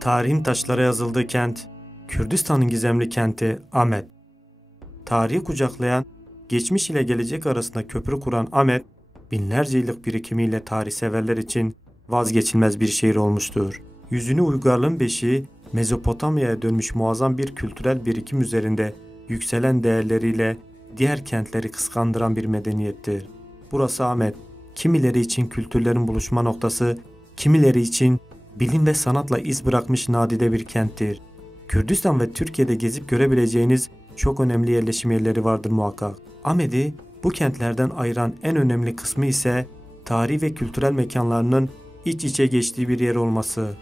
Tarihin taşlara yazıldığı kent, Kürdistan'ın gizemli kenti Amed. Tarihi kucaklayan, geçmiş ile gelecek arasında köprü kuran Amed, binlerce yıllık birikimiyle tarihseverler için vazgeçilmez bir şehir olmuştur. Yüzünü uygarlığın beşiği, Mezopotamya'ya dönmüş muazzam bir kültürel birikim üzerinde yükselen değerleriyle diğer kentleri kıskandıran bir medeniyettir. Burası Amed, kimileri için kültürlerin buluşma noktası, kimileri için bilim ve sanatla iz bırakmış nadide bir kenttir. Kürdistan ve Türkiye'de gezip görebileceğiniz çok önemli yerleşim yerleri vardır muhakkak. Amed'i bu kentlerden ayıran en önemli kısmı ise tarihi ve kültürel mekanlarının iç içe geçtiği bir yer olması.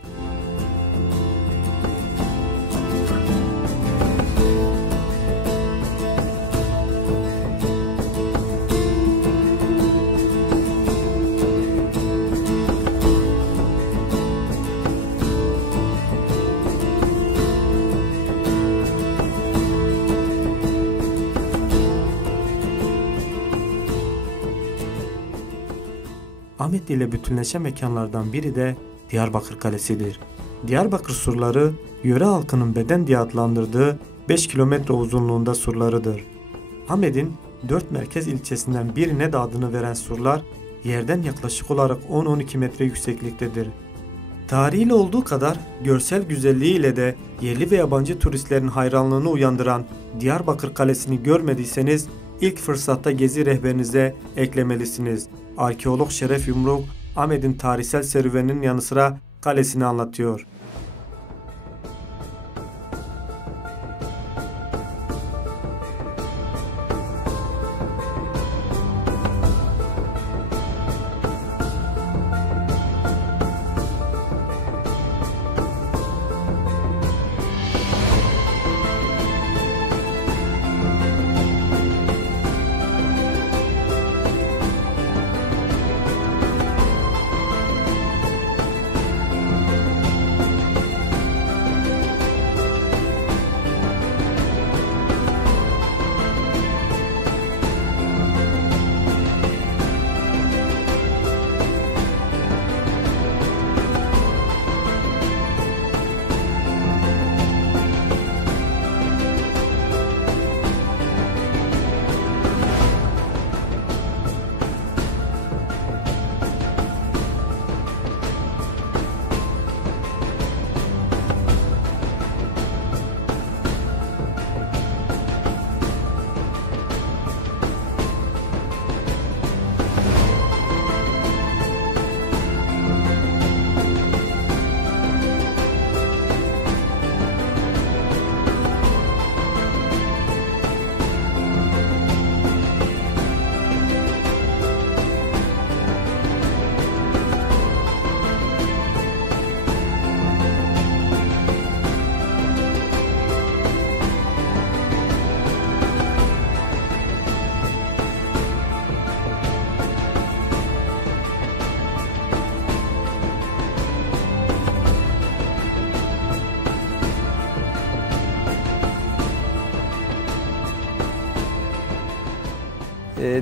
Amed ile bütünleşen mekanlardan biri de Diyarbakır Kalesi'dir. Diyarbakır surları, yöre halkının beden diye adlandırdığı 5 kilometre uzunluğunda surlarıdır. Amed'in 4 merkez ilçesinden birine de adını veren surlar, yerden yaklaşık olarak 10-12 metre yüksekliktedir. Tarihiyle olduğu kadar görsel güzelliğiyle de yerli ve yabancı turistlerin hayranlığını uyandıran Diyarbakır Kalesi'ni görmediyseniz ilk fırsatta gezi rehberinize eklemelisiniz. Arkeolog Şeref Yumruk, Amed'in tarihsel serüveninin yanı sıra kalesini anlatıyor.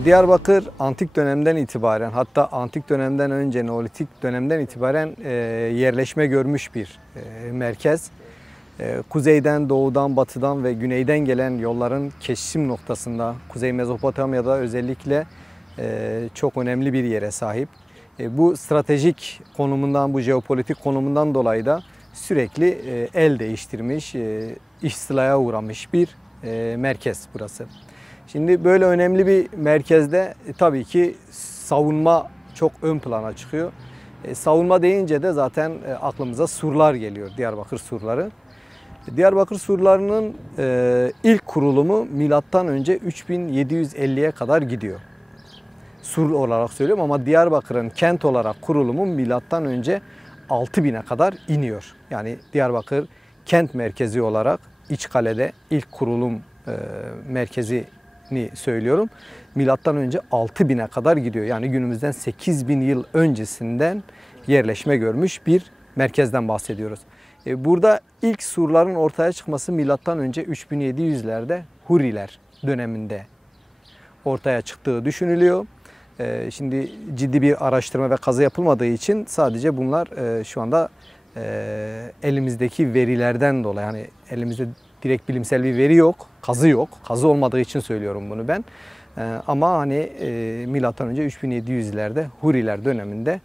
Diyarbakır antik dönemden itibaren, hatta antik dönemden önce Neolitik dönemden itibaren yerleşme görmüş bir merkez. Kuzeyden, doğudan, batıdan ve güneyden gelen yolların kesişim noktasında, Kuzey Mezopotamya'da özellikle çok önemli bir yere sahip. Bu stratejik konumundan, bu jeopolitik konumundan dolayı da sürekli el değiştirmiş, istilaya uğramış bir merkez burası. Şimdi böyle önemli bir merkezde tabii ki savunma çok ön plana çıkıyor. Savunma deyince de zaten aklımıza surlar geliyor, Diyarbakır surları. Diyarbakır surlarının ilk kurulumu milattan önce 3750'ye kadar gidiyor. Sur olarak söylüyorum ama Diyarbakır'ın kent olarak kurulumu milattan önce 6000'e kadar iniyor. Yani Diyarbakır kent merkezi olarak İçkale'de ilk kurulum merkezini söylüyorum. Milattan önce 6000'e kadar gidiyor. Yani günümüzden 8000 yıl öncesinden yerleşme görmüş bir merkezden bahsediyoruz. Burada ilk surların ortaya çıkması milattan önce 3700'lerde Hurriler döneminde ortaya çıktığı düşünülüyor. Şimdi ciddi bir araştırma ve kazı yapılmadığı için sadece bunlar şu anda elimizdeki verilerden dolayı, yani elimizde direkt bilimsel bir veri yok, kazı yok. Kazı olmadığı için söylüyorum bunu ben. Ama hani milattan önce 3700'lerde Huriler döneminde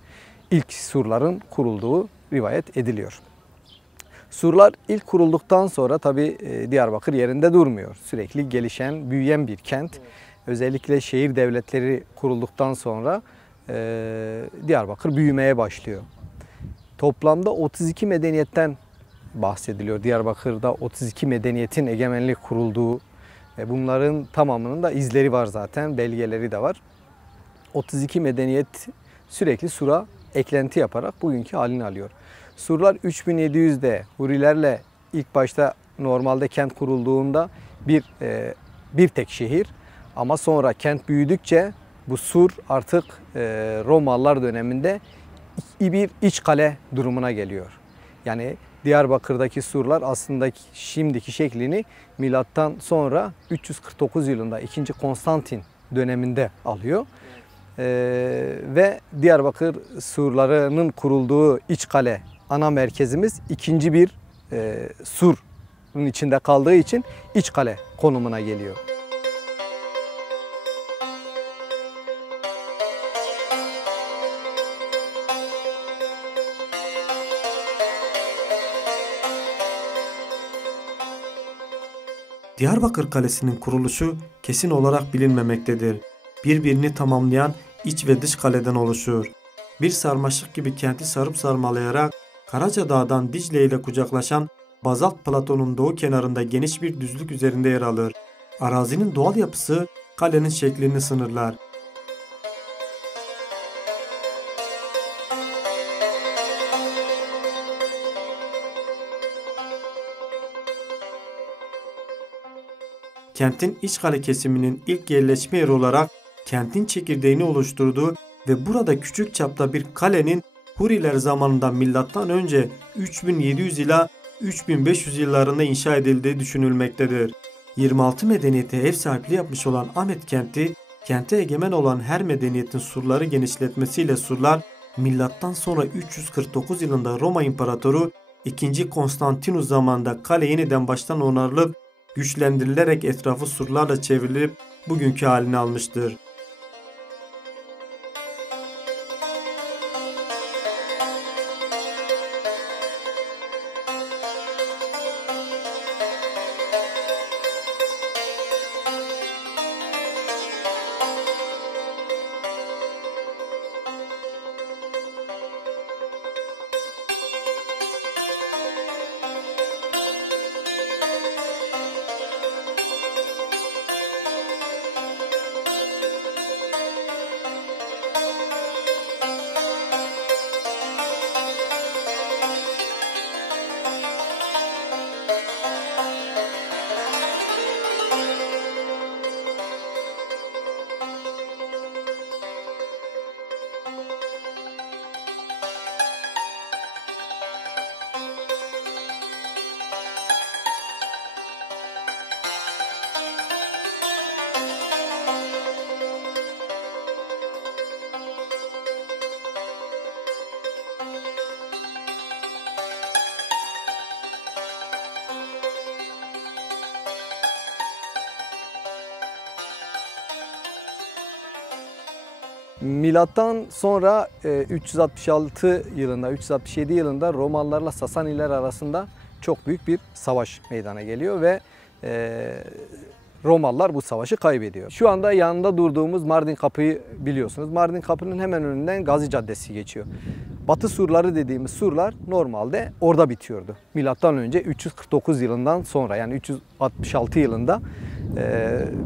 ilk surların kurulduğu rivayet ediliyor. Surlar ilk kurulduktan sonra tabi Diyarbakır yerinde durmuyor. Sürekli gelişen, büyüyen bir kent. Özellikle şehir devletleri kurulduktan sonra Diyarbakır büyümeye başlıyor. Toplamda 32 medeniyetten bahsediliyor. Diyarbakır'da 32 medeniyetin egemenlik kurulduğu ve bunların tamamının da izleri var zaten, belgeleri de var. 32 medeniyet sürekli Sur'a eklenti yaparak bugünkü halini alıyor. Surlar 3700'de Hurilerle ilk başta normalde kent kurulduğunda bir tek şehir, ama sonra kent büyüdükçe bu Sur artık Romalılar döneminde bir iç kale durumuna geliyor. Yani Diyarbakır'daki surlar aslında şimdiki şeklini milattan sonra 349 yılında 2. Konstantin döneminde alıyor. Ve Diyarbakır surlarının kurulduğu iç kale ana merkezimiz ikinci bir surun içinde kaldığı için iç kale konumuna geliyor. Diyarbakır Kalesi'nin kuruluşu kesin olarak bilinmemektedir. Birbirini tamamlayan iç ve dış kaleden oluşur. Bir sarmaşık gibi kenti sarıp sarmalayarak Karaca Dağı'dan Dicle ile kucaklaşan bazalt platonun doğu kenarında geniş bir düzlük üzerinde yer alır. Arazinin doğal yapısı kalenin şeklini sınırlar. Kentin iç kale kesiminin ilk yerleşme yeri olarak kentin çekirdeğini oluşturduğu ve burada küçük çapta bir kalenin Huriler zamanında milattan önce 3700 ila 3500 yıllarında inşa edildiği düşünülmektedir. 26 medeniyete ev sahipliği yapmış olan Ahmet kenti, kente egemen olan her medeniyetin surları genişletmesiyle surlar milattan sonra 349 yılında Roma İmparatoru 2. Konstantinus zamanında kale yeniden baştan onarılıp güçlendirilerek etrafı surlarla çevrilip bugünkü halini almıştır. Milattan sonra 366 yılında, 367 yılında Romalılarla Sasaniler arasında çok büyük bir savaş meydana geliyor ve Romalılar bu savaşı kaybediyor. Şu anda yanında durduğumuz Mardin Kapı'yı biliyorsunuz. Mardin Kapı'nın hemen önünden Gazi Caddesi geçiyor. Batı surları dediğimiz surlar normalde orada bitiyordu. Milattan önce 349 yılından sonra, yani 366 yılında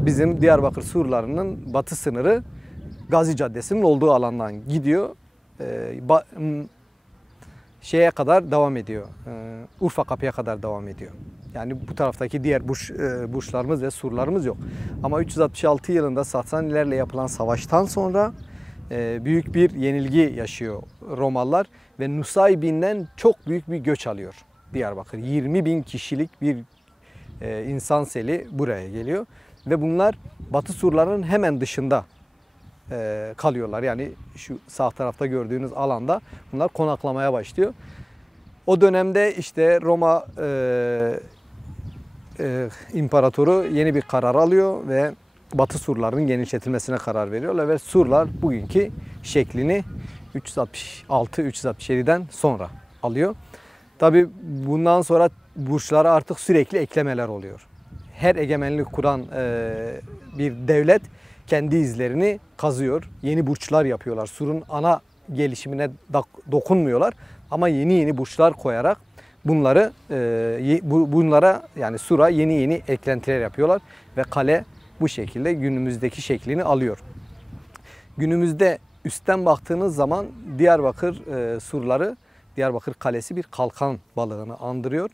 bizim Diyarbakır surlarının batı sınırı Gazi Caddesi'nin olduğu alandan gidiyor. Şeye kadar devam ediyor. Urfa Kapı'ya kadar devam ediyor. Yani bu taraftaki diğer burçlarımız ve surlarımız yok. Ama 366 yılında Sasanilerle yapılan savaştan sonra büyük bir yenilgi yaşıyor Romalılar ve Nusaybin'den çok büyük bir göç alıyor Diyarbakır. 20.000 kişilik bir insan seli buraya geliyor ve bunlar Batı surlarının hemen dışında kalıyorlar. Yani şu sağ tarafta gördüğünüz alanda bunlar konaklamaya başlıyor. O dönemde işte Roma İmparatoru yeni bir karar alıyor ve Batı surlarının genişletilmesine karar veriyorlar ve surlar bugünkü şeklini 366-367'den sonra alıyor. Tabi bundan sonra burçlara artık sürekli eklemeler oluyor. Her egemenlik kuran bir devlet kendi izlerini kazıyor. Yeni burçlar yapıyorlar. Surun ana gelişimine dokunmuyorlar ama yeni burçlar koyarak bunlara yani sura yeni eklentiler yapıyorlar ve kale bu şekilde günümüzdeki şeklini alıyor. Günümüzde üstten baktığınız zaman Diyarbakır surları, Diyarbakır Kalesi bir kalkan balığını andırıyor.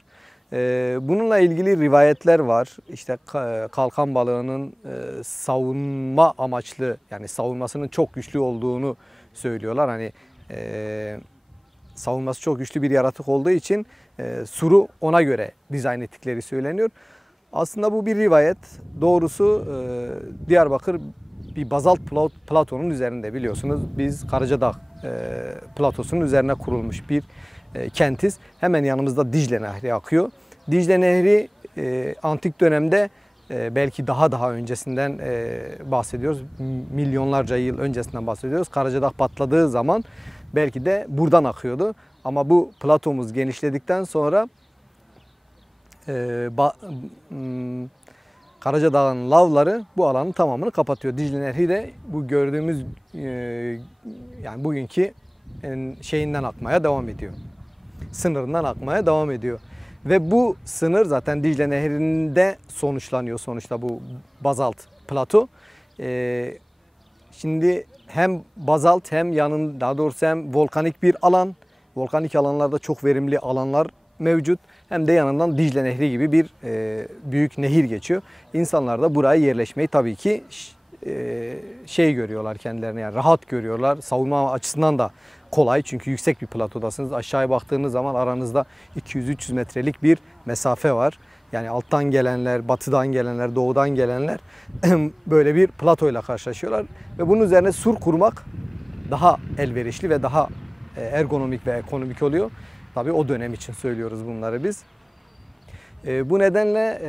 Bununla ilgili rivayetler var. İşte kalkan balığının savunma amaçlı, yani savunmasının çok güçlü olduğunu söylüyorlar. Hani savunması çok güçlü bir yaratık olduğu için suru ona göre dizayn ettikleri söyleniyor. Aslında bu bir rivayet. Doğrusu Diyarbakır bir bazalt platonun üzerinde, biliyorsunuz. Biz Karacadağ platosunun üzerine kurulmuş bir kentiz. Hemen yanımızda Dicle Nehri akıyor. Dicle Nehri antik dönemde belki daha öncesinden bahsediyoruz. Milyonlarca yıl öncesinden bahsediyoruz. Karacadağ patladığı zaman belki de buradan akıyordu. Ama bu platomuz genişledikten sonra Karacadağ'ın lavları bu alanın tamamını kapatıyor. Dicle Nehri de bu gördüğümüz yani bugünkü şeyinden akmaya devam ediyor. Sınırından akmaya devam ediyor. Ve bu sınır zaten Dicle Nehri'nde sonuçlanıyor sonuçta bu bazalt plato. Şimdi hem bazalt hem daha doğrusu hem volkanik bir alan. Volkanik alanlarda çok verimli alanlar mevcut. Hem de yanından Dicle Nehri gibi bir büyük nehir geçiyor. İnsanlar da buraya yerleşmeyi tabii ki görüyorlar kendilerini, yani rahat görüyorlar. Savunma açısından da kolay çünkü yüksek bir platodasınız. Aşağıya baktığınız zaman aranızda 200-300 metrelik bir mesafe var. Yani alttan gelenler, batıdan gelenler, doğudan gelenler böyle bir platoyla karşılaşıyorlar. Ve bunun üzerine sur kurmak daha elverişli ve daha ergonomik ve ekonomik oluyor. Tabii o dönem için söylüyoruz bunları biz. Bu nedenle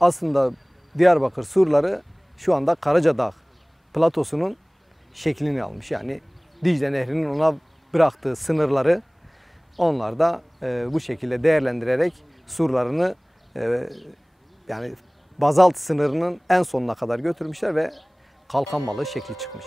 aslında Diyarbakır surları şu anda Karacadağ platosunun şeklini almış. Yani Dicle Nehri'nin ona bıraktığı sınırları onlar da bu şekilde değerlendirerek surlarını yani bazalt sınırının en sonuna kadar götürmüşler ve kalkan balığı şekli çıkmış.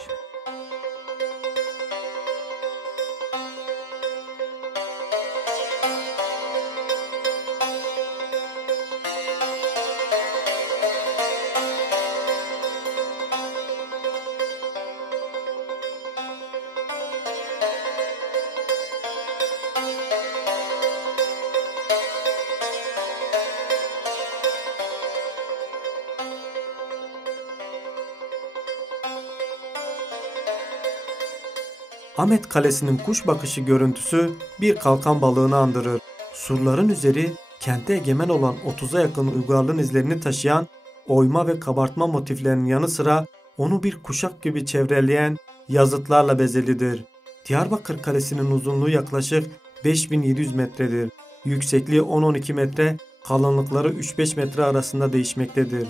Amed Kalesi'nin kuş bakışı görüntüsü bir kalkan balığını andırır. Surların üzeri kente egemen olan 30'a yakın uygarlığın izlerini taşıyan oyma ve kabartma motiflerinin yanı sıra onu bir kuşak gibi çevreleyen yazıtlarla bezelidir. Diyarbakır Kalesi'nin uzunluğu yaklaşık 5700 metredir. Yüksekliği 10-12 metre, kalınlıkları 3-5 metre arasında değişmektedir.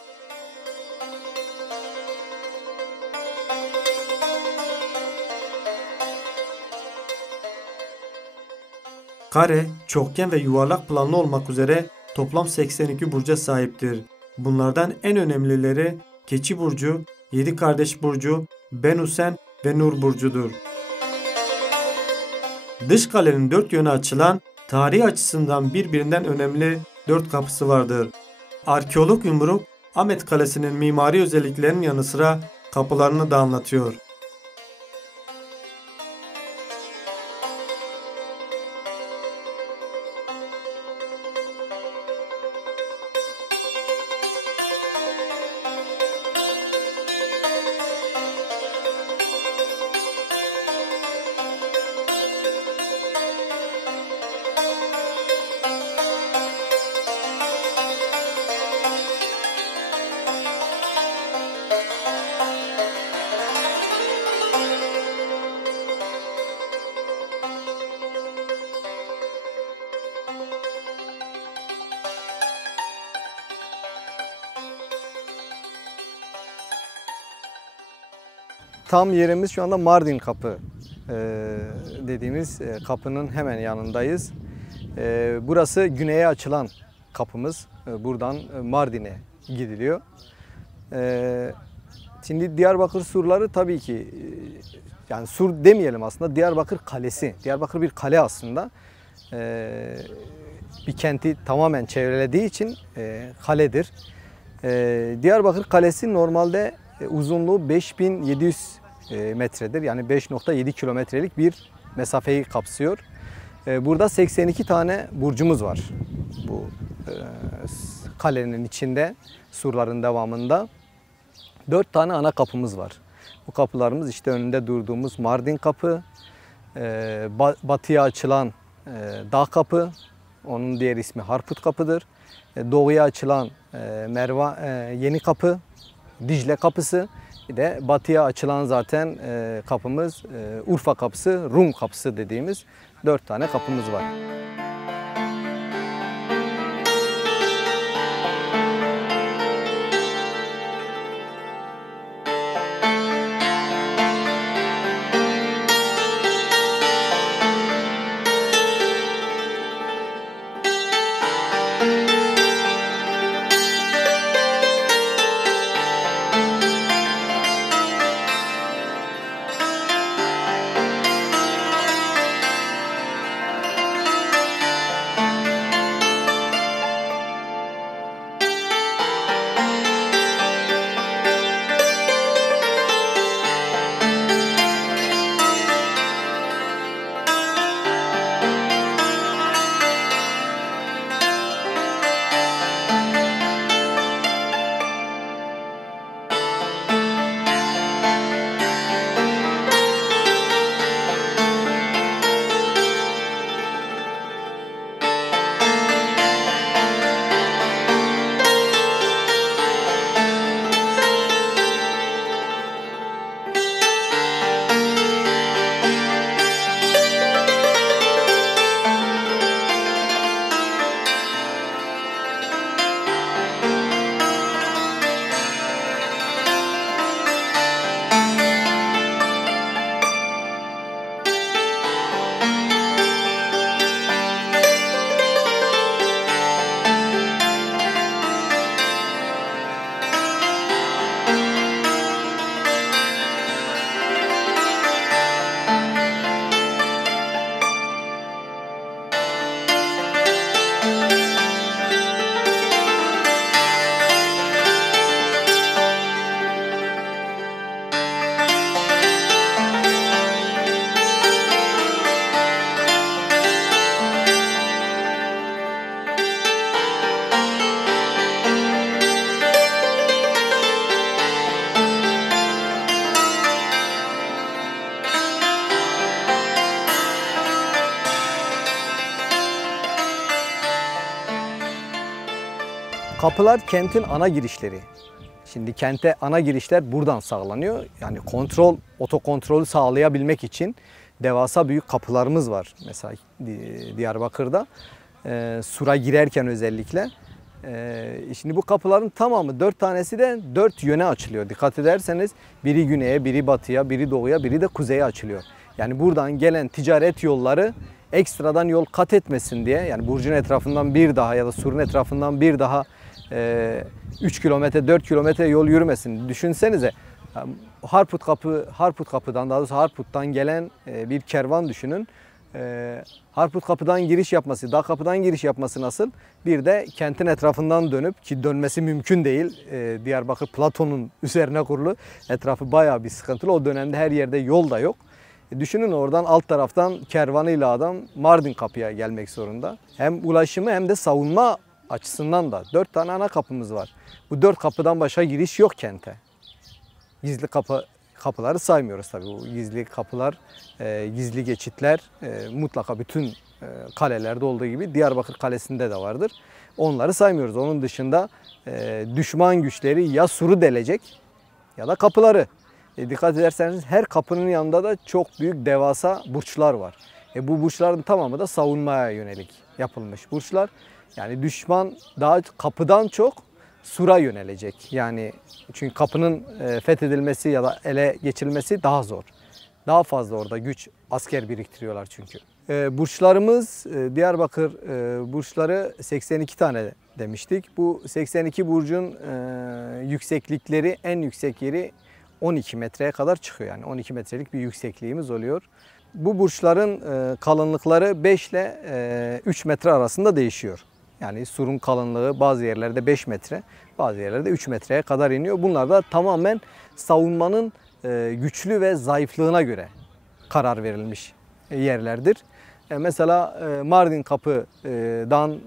Kare, çokgen ve yuvarlak planlı olmak üzere toplam 82 burca sahiptir. Bunlardan en önemlileri Keçi Burcu, Yedi Kardeş Burcu, Ben Hüsen ve Nur Burcu'dur. Dış kalenin dört yöne açılan, tarihi açısından birbirinden önemli 4 kapısı vardır. Arkeolog Yumruk, Amed Kalesi'nin mimari özelliklerinin yanı sıra kapılarını da anlatıyor. tam yerimiz şu anda Mardin Kapı dediğimiz kapının hemen yanındayız. Burası güneye açılan kapımız. Buradan Mardin'e gidiliyor. Şimdi Diyarbakır surları tabii ki, yani sur demeyelim aslında, Diyarbakır Kalesi. Diyarbakır bir kale aslında. Bir kenti tamamen çevrelediği için kaledir. Diyarbakır Kalesi normalde uzunluğu 5700 metredir. Yani 5,7 kilometrelik bir mesafeyi kapsıyor. Burada 82 tane burcumuz var bu kalenin içinde, surların devamında. 4 tane ana kapımız var. Bu kapılarımız işte önünde durduğumuz Mardin Kapı, batıya açılan Dağ Kapı, onun diğer ismi Harput Kapı'dır. Doğuya açılan Yeni Kapı, Dicle Kapısı. Bir de batıya açılan zaten kapımız Urfa Kapısı, Rum Kapısı dediğimiz 4 tane kapımız var. Kapılar kentin ana girişleri. Şimdi kente ana girişler buradan sağlanıyor. Yani otokontrolü sağlayabilmek için devasa büyük kapılarımız var. Mesela Diyarbakır'da sura girerken özellikle. Şimdi bu kapıların tamamı 4 tanesi de 4 yöne açılıyor. Dikkat ederseniz biri güneye, biri batıya, biri doğuya, biri de kuzeye açılıyor. Yani buradan gelen ticaret yolları ekstradan yol kat etmesin diye, yani burcun etrafından bir daha ya da surun etrafından bir daha 3 kilometre 4 kilometre yol yürümesin. Düşünsenize, Harput Kapı'dan, daha doğrusu Harput'tan gelen bir kervan düşünün. Harput Kapı'dan giriş yapması, Dağ Kapı'dan giriş yapması nasıl? Bir de kentin etrafından dönüp, ki dönmesi mümkün değil. Diyarbakır Platon'un üzerine kurulu. Etrafı bayağı bir sıkıntılı. O dönemde her yerde yol da yok. Düşünün, oradan alt taraftan kervanıyla adam Mardin Kapı'ya gelmek zorunda. Hem ulaşımı hem de savunma açısından da 4 tane ana kapımız var. Bu 4 kapıdan başka giriş yok kente. Gizli kapıları saymıyoruz tabii. Bu gizli kapılar, gizli geçitler mutlaka bütün kalelerde olduğu gibi Diyarbakır Kalesi'nde de vardır. Onları saymıyoruz. Onun dışında düşman güçleri ya suru delecek ya da kapıları. Dikkat ederseniz her kapının yanında da çok büyük devasa burçlar var. Bu burçların tamamı da savunmaya yönelik yapılmış burçlar. Yani düşman daha kapıdan çok Sur'a yönelecek. Yani çünkü kapının fethedilmesi ya da ele geçirilmesi daha zor. Daha fazla orada güç, asker biriktiriyorlar çünkü. Burçlarımız, Diyarbakır burçları 82 tane demiştik. Bu 82 burcun yükseklikleri, en yüksek yeri 12 metreye kadar çıkıyor. Yani 12 metrelik bir yüksekliğimiz oluyor. Bu burçların kalınlıkları 5 ile 3 metre arasında değişiyor. Yani surun kalınlığı bazı yerlerde 5 metre, bazı yerlerde 3 metreye kadar iniyor. Bunlar da tamamen savunmanın güçlü ve zayıflığına göre karar verilmiş yerlerdir. Mesela Mardin Kapı'dan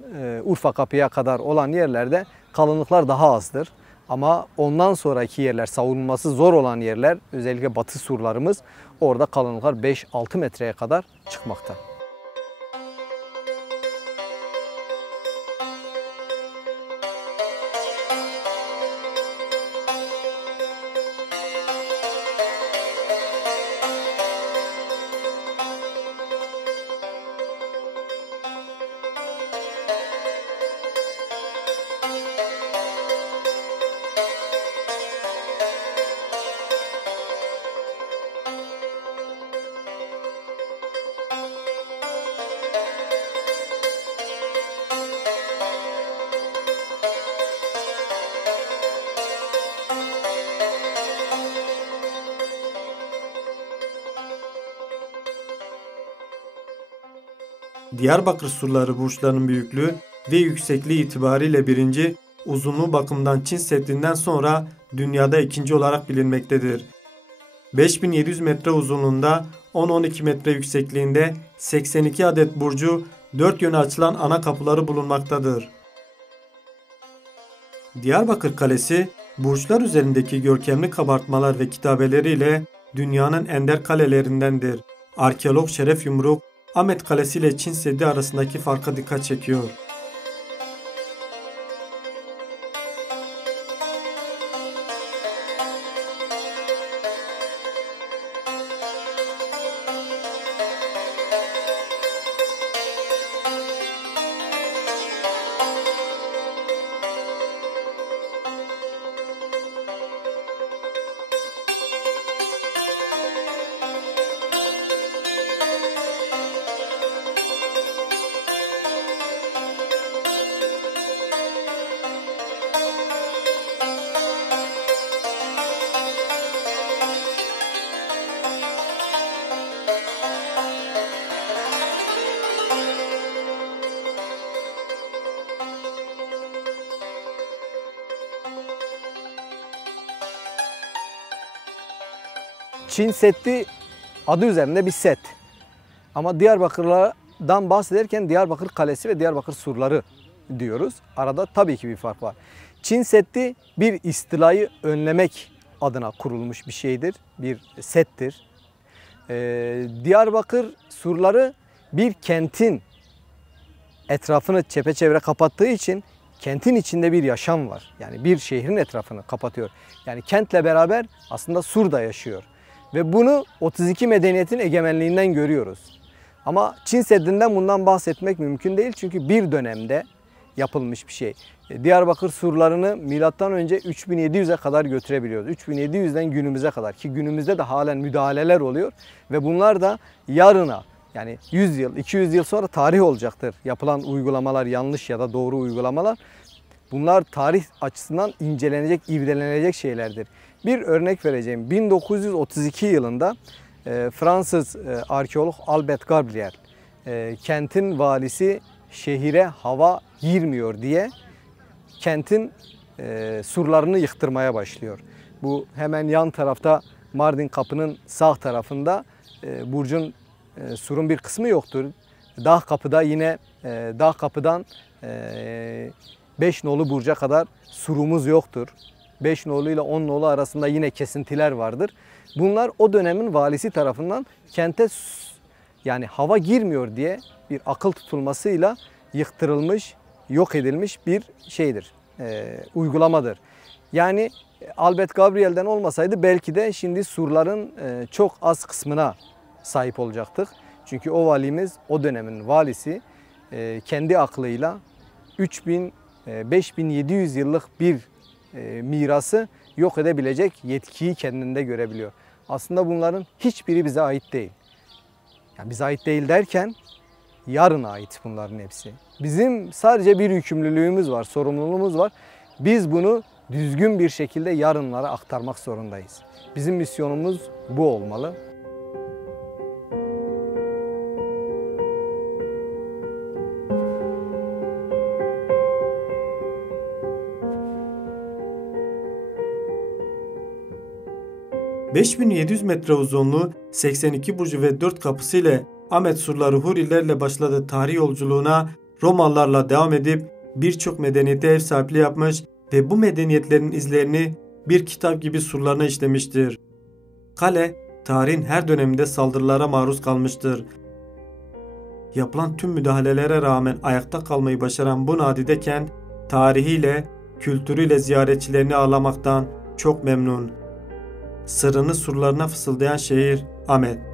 Urfa Kapı'ya kadar olan yerlerde kalınlıklar daha azdır. Ama ondan sonraki yerler, savunması zor olan yerler, özellikle batı surlarımız, orada kalınlıklar 5-6 metreye kadar çıkmakta. Diyarbakır surları burçlarının büyüklüğü ve yüksekliği itibariyle birinci, uzunluğu bakımından Çin Seddi'nden sonra dünyada ikinci olarak bilinmektedir. 5700 metre uzunluğunda, 10-12 metre yüksekliğinde 82 adet burcu, 4 yöne açılan ana kapıları bulunmaktadır. Diyarbakır Kalesi, burçlar üzerindeki görkemli kabartmalar ve kitabeleriyle dünyanın ender kalelerindendir. Arkeolog Şeref Yumruk, Ahmet Kalesi ile Çin Seddi arasındaki farka dikkat çekiyor. Çin Seddi adı üzerinde bir set. Ama Diyarbakır'dan bahsederken Diyarbakır Kalesi ve Diyarbakır surları diyoruz. Arada tabii ki bir fark var. Çin Seddi bir istilayı önlemek adına kurulmuş bir şeydir, bir settir. Diyarbakır surları bir kentin etrafını çepeçevre kapattığı için kentin içinde bir yaşam var. Yani bir şehrin etrafını kapatıyor. Yani kentle beraber aslında sur da yaşıyor. Ve bunu 32 medeniyetin egemenliğinden görüyoruz. Ama Çin Seddi'nden bundan bahsetmek mümkün değil. Çünkü bir dönemde yapılmış bir şey. Diyarbakır surlarını milattan önce 3700'e kadar götürebiliyoruz. 3700'den günümüze kadar, ki günümüzde de halen müdahaleler oluyor. Ve bunlar da yarına, yani 100 yıl, 200 yıl sonra tarih olacaktır. Yapılan uygulamalar yanlış ya da doğru uygulamalar. Bunlar tarih açısından incelenecek, irdelenecek şeylerdir. Bir örnek vereceğim. 1932 yılında Fransız arkeolog Albert Gabriel, kentin valisi şehire hava girmiyor diye kentin surlarını yıktırmaya başlıyor. Bu hemen yan tarafta Mardin Kapı'nın sağ tarafında burcun, surun bir kısmı yoktur. Dağ Kapı'da yine Dağ Kapı'dan 5 nolu burca kadar surumuz yoktur. 5 nolu ile 10 nolu arasında yine kesintiler vardır. Bunlar o dönemin valisi tarafından kente yani hava girmiyor diye bir akıl tutulmasıyla yıktırılmış, yok edilmiş bir şeydir, uygulamadır. Yani Albert Gabriel'den olmasaydı belki de şimdi surların çok az kısmına sahip olacaktık. Çünkü o valimiz, o dönemin valisi kendi aklıyla 3000 5700 yıllık bir mirası yok edebilecek yetkiyi kendinde görebiliyor. Aslında bunların hiçbiri bize ait değil. Yani bize ait değil derken yarına ait bunların hepsi. Bizim sadece bir yükümlülüğümüz var, sorumluluğumuz var. Biz bunu düzgün bir şekilde yarınlara aktarmak zorundayız. Bizim misyonumuz bu olmalı. ...5700 metre uzunluğu, 82 burcu ve 4 kapısı ile Amed surları Hurilerle başladığı tarih yolculuğuna Romalılarla devam edip birçok medeniyete ev sahipliği yapmış ve bu medeniyetlerin izlerini bir kitap gibi surlarına işlemiştir. Kale, tarihin her döneminde saldırılara maruz kalmıştır. Yapılan tüm müdahalelere rağmen ayakta kalmayı başaran bu nadide kent, tarihiyle, kültürüyle ziyaretçilerini ağırlamaktan çok memnun. Sırrını surlarına fısıldayan şehir Amed.